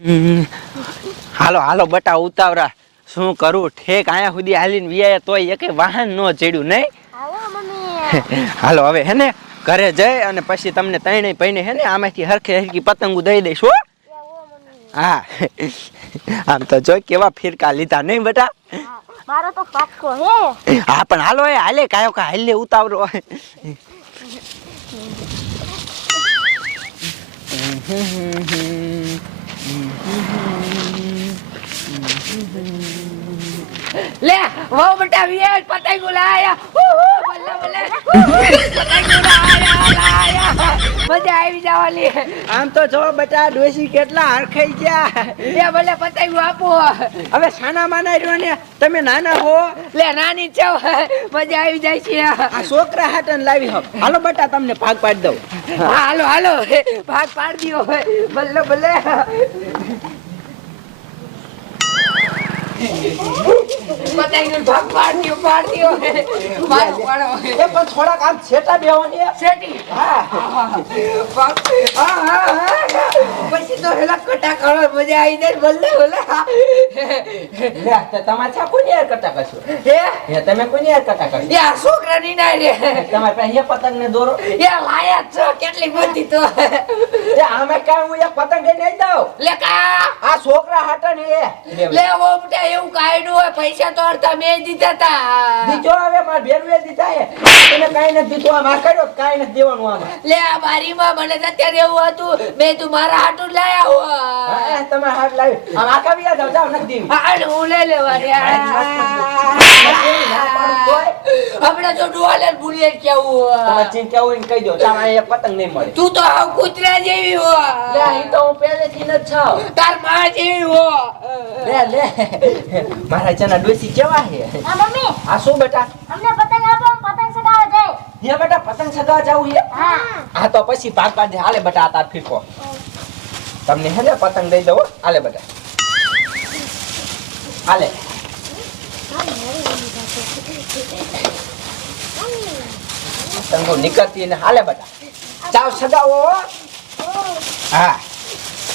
હમ. હાલો હાલો બટા ઉતાવરા શું કરું? ઠેક અહીંયા સુધી હાલીને વિયા તોય એકે વાહન ન ચડ્યું નહીં? હાલો હવે હે ને ઘરે જઈ અને પછી તમને ત્રણેય પૈને હે ને આમાંથી હરખે હરખી પતંગો દઈ દઈશ હો. હા. આમ તો જો કેવા ફિરકા લીધા નહીં બેટા? હા, મારો તો પાક્કો હે. હા પણ હાલો એ હાલે કાયો કા હાલે ઉતાવરો લે વહુ બટા વિયે પતંગ લાયા. હુ, હુ, બલ્લે બલ્લે પતંગ હુ, લાયા લાયા. મજા આવી જવાની. આમ તો જો બટા ડોસી કેટલા હરખાઈ ગયા. લે બલ્લે પતંગ આપો. હવે સાના માના રહ્યો ને. તમે નાના હો. લે નાની છો. મજા આવી જાય છે. આ છોકરા હાટન લાવી હો. હાલો બેટા તમને ભાગ પાડી દઉં. હા, હાલો હાલો. ભાગ પાડી દો બલ્લે બલ્લે પતંગનો ભાગ પાડ દ્યો પાડ દ્યો પાડો. એ પણ થોડાક આમ છેટા બેવાની સેટી હા. હા હા હા. પછી તો હેલા કટા કરો મજા આવી જાય બલ્લે બલ્લે તમારે છે કોની યાર કરતા કરશો હે? હે તમે કોની યાર કરતા કરશો યા છોકરા ના રે. તમારે પાસે પતંગ ને દોરો? યા લાયા છો કેટલી બધી તો. અમે હું પતંગ લઈને દઉં લે કા. આ છોકરા લે વો બેટા એવું નું હોય પૈસા તો અડધા મેં દીધા તા. દીધો હવે માર બેરવે દીધા હે તને કાંઈ નથી દીધું આમ આ કર્યો કાંઈ નથી દેવાનું આમાં. લે આ બારીમાં મને અત્યારે એવું હતું મેં તું મારા હાટું લાયા હો હા, હાટ હાથ લાવી આમ આ કાવી જાવ જાવ નથી દેવી. હાલ હું લઈ લેવા રે હમણાં જો ડોલે ભૂલીએ કેવું તમે ચિંતા કેવું હોય ને કહી દો તમારે પતંગ નહીં મળે. તું તો આવ કૂતરા જેવી હો લે અહીં તો હું પહેલેથી ન જ છું. તારમાં જેવી હો લે લે. મારા જના ડોસી કેવા હે હા મમ્મી. આ શું બેટા? અમને પતંગ આપો પતંગ સગાવા જાય. હે બેટા પતંગ સગાવા જાવું હે હા. આ તો પછી પાક પાડી હાલે બેટા તાર ફીરકો તમને હે ને પતંગ દઈ દઉં હાલે બેટા. હાલે. પતંગો નીકળતી ને હાલે બેટા. ચાવ સગાવો હા.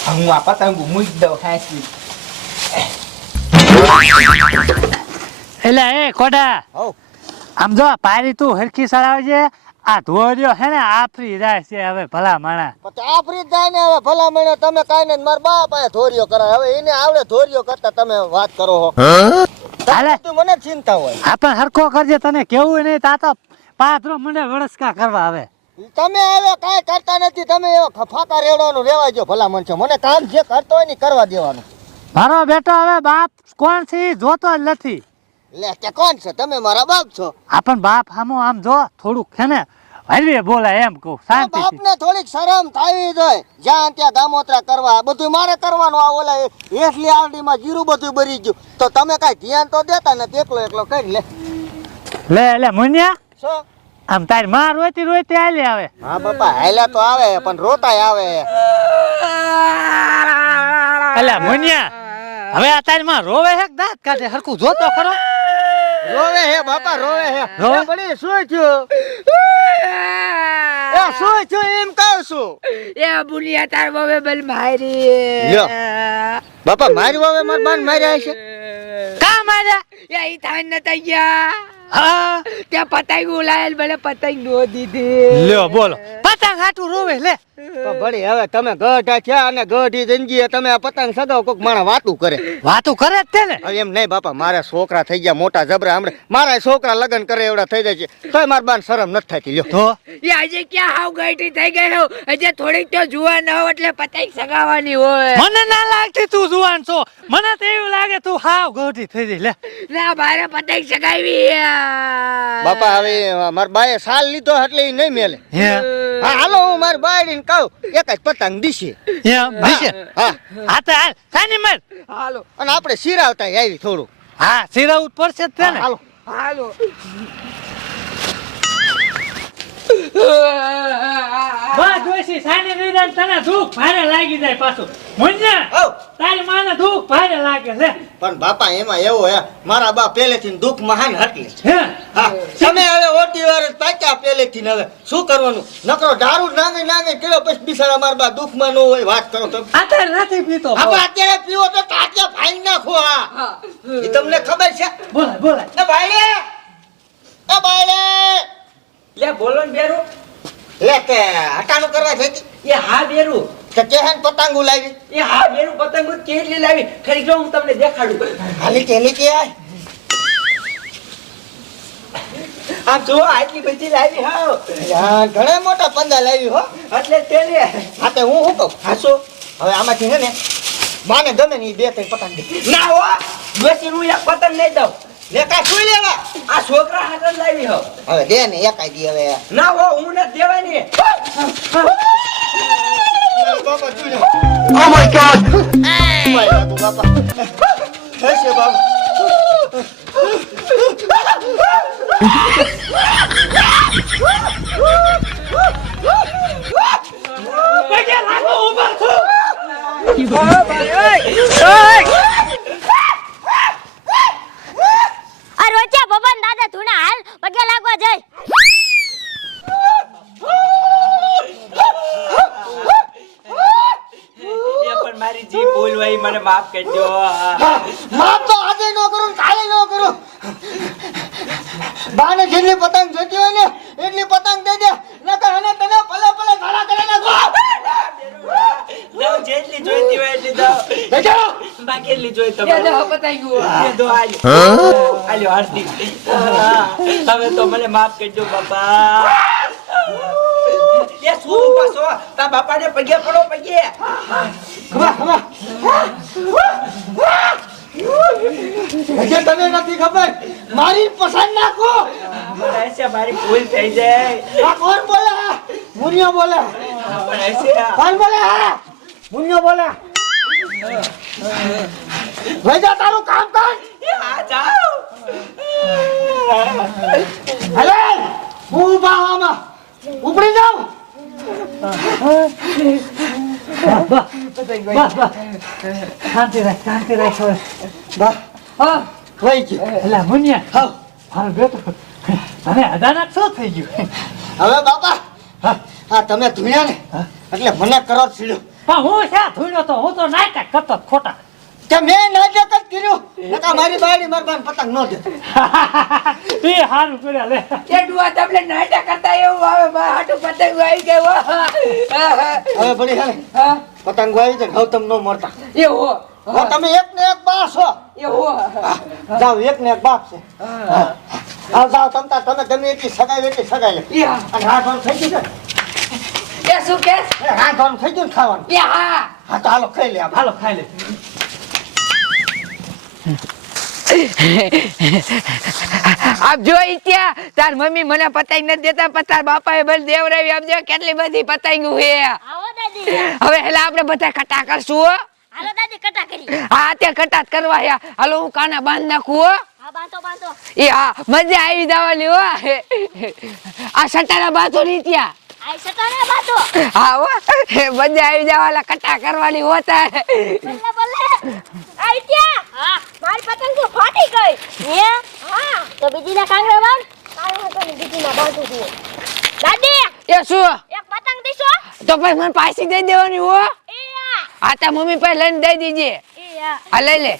હું. આ પતંગો મૂકી દઉં હાંસી એટલે એ કોડા આમ જો પારી તું હરખી સરાવજે આ ધોર્યો હે ને આફરી જાય છે હવે ભલા માણા પછી જાય ને હવે ભલા માણા તમે કઈ ને મારા બાપ આ ધોર્યો કરે હવે એને આવડે ધોર્યો કરતા તમે વાત કરો હો. હાલે. તું મને ચિંતા હોય. આપણ પણ હરખો કરજે તને કેવું નહીં તાતા પાત્રો પાથરો મને વળસકા કરવા આવે. તમે હવે કાંઈ કરતા નથી તમે એવો ફાકા રેડવાનું રેવાય જો ભલા મન છે મને કામ જે કરતો હોય ને કરવા દેવાનું. મારો બેટો હવે બાપ કોણ છે જોતો જ નથી. લે તે કોણ છે? તમે મારા બાપ છો? આપણ બાપ હામો આમ જો થોડુંક છે ને હરવે બોલાય એમ કહું શાંતિ બાપને થોડીક શરમ થાવી જોઈએ. જ્યાં ત્યાં દામોતરા કરવા બધું મારે કરવાનું આ ઓલા હેઠલી આરડીમાં જીરું બધું ભરી ગયું. તો તમે કાંઈ ધ્યાન તો દેતા ને એકલો એકલો કરી લે. લે લે મુનિયા શું? આમ તારી માં રોતી રોતી આલે આવે હા બાપા હાલ્યા તો આવે પણ રોતાય આવે. એટલે મુનિયા હવે આ તારી માં રોવે હે કે દાંત કાઢે? હરકું જોતો ખરો. રોવે હે બાપા રોવે હે. રોવે? એ બડી શું થયું? એ શું થયું? એમ કહું છું. એ બુલિયા તાર બવે બલ મારી. લ્યો. બાપા મારી બવે માર બાન માર્યા છે કા માર્યા? એ ઈ થાન ન તૈયા ગયા. હા? ત્યાં પતંગ ઉલાયેલ મને પતંગ નો દીધી. લ્યો બોલો. પતંગ હાટું રોવે લે. બળી હવે તમે ગઢા થયા અને ગઢી જિંદગી તમે આ પતંગ સગાવ કોક માણા વાતું કરે. વાતું કરે જ તે ને. એમ નહીં બાપા મારા છોકરા થઈ ગયા મોટા જબરા હમણે મારા છોકરા લગ્ન કરે એવડા થઈ જાય છે. તોય માર બાન શરમ નથી થતી લ્યો. તો? એ આજે ક્યાં હાવ ગઢી થઈ ગઈ હો? હજે થોડીક તો જુવાન હો એટલે પતંગ સગાવાની હોય. મને ના લાગતી તું જુવાન છો. મને તો એવું લાગે તું હાવ ગઢી થઈ જઈ લે. ના મારે પતંગ સગાવી બાપા હવે મારા બાએ સાલ લીધો એટલે એ નહીં મેલે. હે? હા હાલો હું મારી બાયડીને કહું એક જ પતંગ દીશે. હા હા તો હાલ સાની મર. હાલો અને આપણે સિરાવતા આવી થોડું હા સિરાવું પડશે જ ને હાલો. હાલો. બસ જોઈશી સાની રીદાન તને દુઃખ ભારે લાગી જાય પાછું. મુન્યા તારી માને દુઃખ ભારે લાગે લાગે પણ બાપા એમાં એવું હે મારા બા પહેલેથી દુઃખ મહાન હટલે તમે હવે ઓટી વાર પાક્યા પહેલેથી હવે. શું કરવાનું? નકરો દારૂ નાગે નાગે કર્યો પછી બિસારા મારા બા દુઃખમાં ન હોય વાત કરો તો. અત્યારે નથી પીતો હવે અત્યારે પીવો તો ટાટિયા ભાઈ નાખો આ. એ તમને ખબર છે? બોલે બોલે એ બાયડે એ બાયડે લે બોલો ને બેરું. લે કે હટાણું કરવા જતી એ હા બેરું. કે કેહન પતંગો લાવી? એ હા બેરું પતંગ કેટલી લાવી? ખરી જો હું તમને દેખાડું. હાલી કે હાલી કે આય. આમ જો આટલી બધી લાવી હા. યાર ઘણા મોટા પંદા લાવી હો. એટલે તેને. હા તે હું શું કહું? હાસો હવે આમાંથી હે ને માને ગમે ને બે ત્રણ પતંગ ના હો. બેસી હું એક પતંગ લઈ દઉં. લે કા સુઈ લેવા આ છોકરા હાથે લાવી હો. હવે દે ને એકાઈ દી હવે. ના હો હું નથી દેવાની. બાપા તું ઓ માય ગોડ બાપા હશે બાપા આ રોચા ભવન દાદા ધૂણા હાલ પગે લાગવા જઈ એ પણ મારી જી ભૂલ હોય મને માફ કરજો. માફ તો આજે ન કરું કાલે ન કરું. બાને જેટલી પતંગ જોતી હોય ને એટલી પતંગ દે દે. નકર અને તને પલે પલે ઘણા કરે નાખો દઉં જેટલી જોઈતી હોય એટલી દઉં. દેજો બાકી એટલી જોઈ પતાઈ દો આલ્યો. આલ્યો હાર્દિક હવે તો મને માફ કરજો બાપા એ શું પાછો તા બાપાને પગે પડો પગે. હા હા હજે તને નથી ખબર. મારી પસંદ નાખો. એસે મારી ભૂલ થઈ જાય. આ કોણ બોલે? મુનિયો બોલે. કોણ બોલે? મુનિયો બોલે. વેજા તારું કામ કર. આ જાઓ. હલે હું ઊભા આમાં ઉપડી જાઉં. બા હા ગયું એટલે મુનિયા હાવ હાલ બેઠો તને અચાનક શું થઈ ગયું હવે બાપા હા હા તમે ધુણ્યા ને હા. એટલે મને કરો છીડ્યો પણ હું શા ધુણ્યો તો હું તો નાટક કરતો ખોટા કે મેં નાટક જ કર્યું. નકા મારી બાયડી મારી પતંગ નો દે એ સારું કર્યા લે. એ ડુઆ તમને નાટક કરતા એવું આવે બા હાટુ પતંગ આવી ગયો હવે પડી હે હા. પતંગ આવી જાય ગૌતમ તમે ન મળતા એવો હવે તમે એક ને એક બા છો. એવો જાઓ એક ને એક બાપ છે. હા. જાઓ તમતા તમે ગમે એટલી સગાઈ એટલી સગાઈ અને રાંધવાનું થઈ ગયું એ શું કે? હા એ થઈ ગયું ખાવાનું. એ હા. હા તો હાલો ખાઈ લે હાલો ખાઈ લે. આપ જોઈ ત્યાં તાર મમ્મી મને પતાઈ નથી દેતા પણ તાર બાપાએ બસ દેવરાવી આપજો કેટલી બધી પતાઈ હે હવે એટલે આપણે બધા કટા કરશું હો. હાલો દાદી કટા કરી હા તે કટા કરવા હે હાલો હું કાના બાંધ નાખું હો. એ હા મજા આવી જવાની હો. આ સટાના બાતો ની ત્યાં. હા હો. મજા આવી જવાલા કટા કરવાની હોતા આઈ ત્યાં હા. મારી પતંગ તો ફાટી ગઈ. હે? હા. તો બીજી ના કાંગરે બાંધ કાંઈ હતો ને બીજી ના બાંધું છું દાદી એ શું? એક પતંગ દીશો. તો પછી મને પાછી દઈ દેવાની હો. આ. તા મમ્મી પાસે લઈને દઈ દીજે. આ લઈ લે.